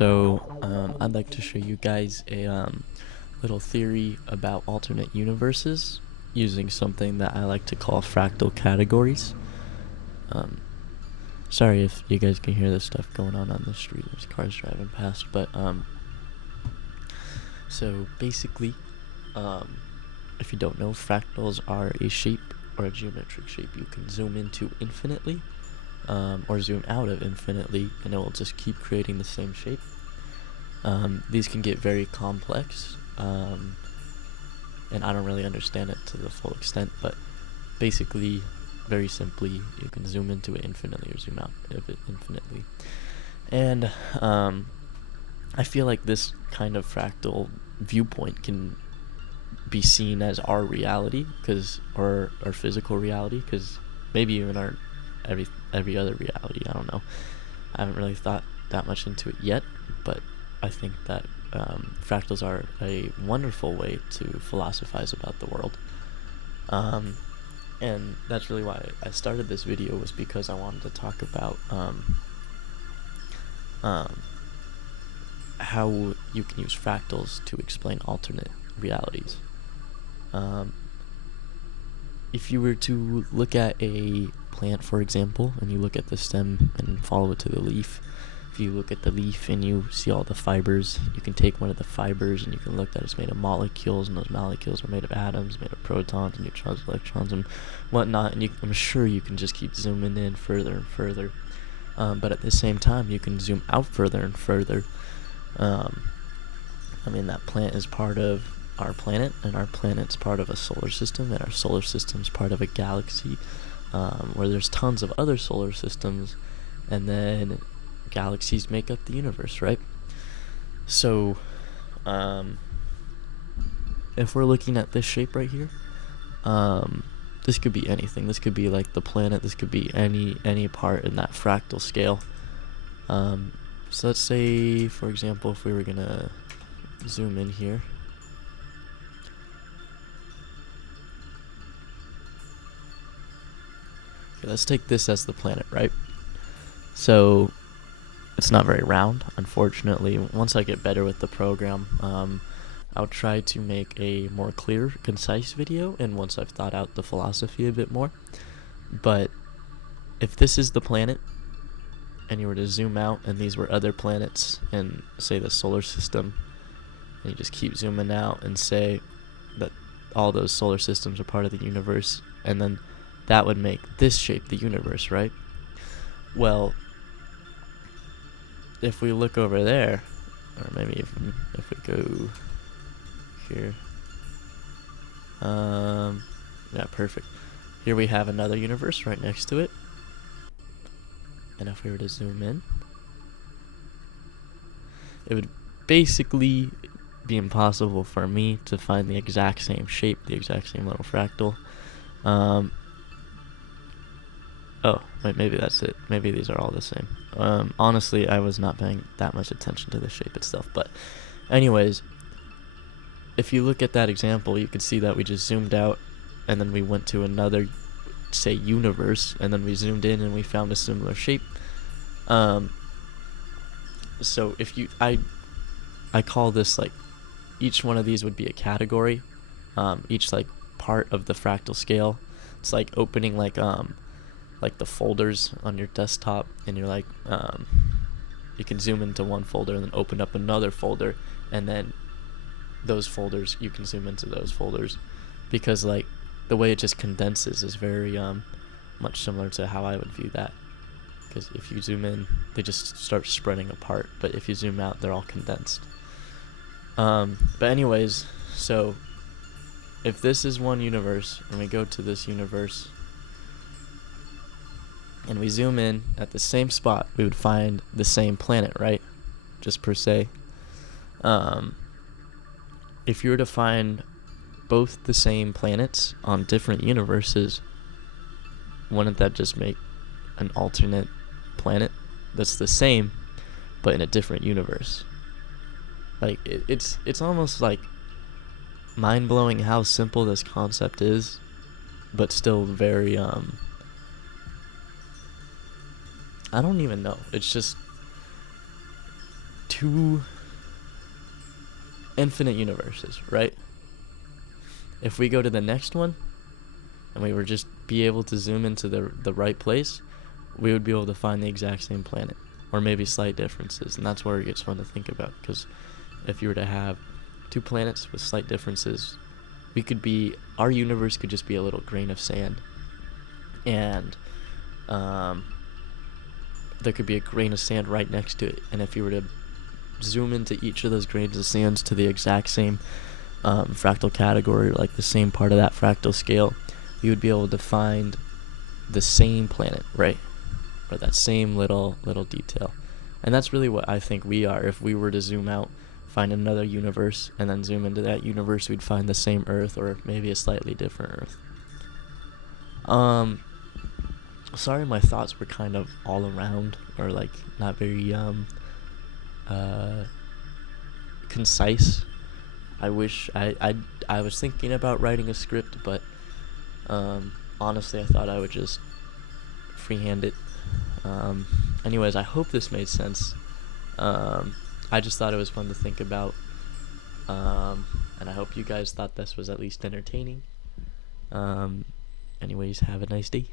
So I'd like to show you guys a little theory about alternate universes using something that I like to call fractal categories. Sorry if you guys can hear this stuff going on the street. There's cars driving past, but so basically, if you don't know, fractals are a shape or a geometric shape you can zoom into infinitely. Or zoom out of infinitely, and it will just keep creating the same shape. These can get very complex, and I don't really understand it to the full extent, but basically, very simply, you can zoom into it infinitely or zoom out of it infinitely. And I feel like this kind of fractal viewpoint can be seen as our reality, or our physical reality, because maybe even our every other reality. I don't know. I haven't really thought that much into it yet, but I think that fractals are a wonderful way to philosophize about the world. And that's really why I started this video, was because I wanted to talk about how you can use fractals to explain alternate realities. If you were to look at a plant, for example, and you look at the stem and follow it to the leaf, if you look at the leaf and you see all the fibers, you can take one of the fibers and you can look that it's made of molecules, and those molecules are made of atoms, made of protons and neutrons, electrons, and whatnot, and I'm sure you can just keep zooming in further and further, but at the same time you can zoom out further and further. I mean, that plant is part of our planet, and our planet's part of a solar system, and our solar system's part of a galaxy, where there's tons of other solar systems, and then galaxies make up the universe, right? So if we're looking at this shape right here, this could be anything. This could be like the planet. This could be any part in that fractal scale. So let's say, for example, if we were gonna zoom in here, okay, let's take this as the planet, right? So it's not very round, unfortunately. Once I get better with the program, I'll try to make a more clear, concise video, and once I've thought out the philosophy a bit more. But if this is the planet, and you were to zoom out, and these were other planets, and say the solar system, and you just keep zooming out and say that all those solar systems are part of the universe, and then that would make this shape the universe, right? Well, if we look over there, or maybe if we go here, yeah, perfect. Here we have another universe right next to it, and if we were to zoom in, it would basically be impossible for me to find the exact same shape, the exact same little fractal. Oh, wait, maybe that's it. Maybe these are all the same. Honestly, I was not paying that much attention to the shape itself. But anyways, if you look at that example, you can see that we just zoomed out, and then we went to another, say, universe, and then we zoomed in and we found a similar shape. So if you, I call this, like, each one of these would be a category, each, like, part of the fractal scale. It's like opening, like the folders on your desktop, and you're like, you can zoom into one folder and then open up another folder, and then those folders, you can zoom into those folders, because like the way it just condenses is very much similar to how I would view that, because if you zoom in, they just start spreading apart, but if you zoom out, they're all condensed. But anyways, so if this is one universe and we go to this universe and we zoom in at the same spot, we would find the same planet, right? Just per se. If you were to find both the same planets on different universes, wouldn't that just make an alternate planet that's the same but in a different universe? Like it's almost like mind-blowing how simple this concept is, but still very I don't even know. It's just two infinite universes, right? If we go to the next one and we were just be able to zoom into the right place, we would be able to find the exact same planet, or maybe slight differences. And that's where it gets fun to think about, because if you were to have two planets with slight differences, our universe could just be a little grain of sand, and there could be a grain of sand right next to it, and if you were to zoom into each of those grains of sands to the exact same fractal category, like the same part of that fractal scale, you would be able to find the same planet, right? Or that same little detail. And that's really what I think we are. If we were to zoom out, find another universe, and then zoom into that universe, we'd find the same Earth, or maybe a slightly different Earth. Sorry, my thoughts were kind of all around, or like not very concise. I wish I was thinking about writing a script, but honestly I thought I would just freehand it. Anyways, I hope this made sense. I just thought it was fun to think about, and I hope you guys thought this was at least entertaining. Anyways, have a nice day.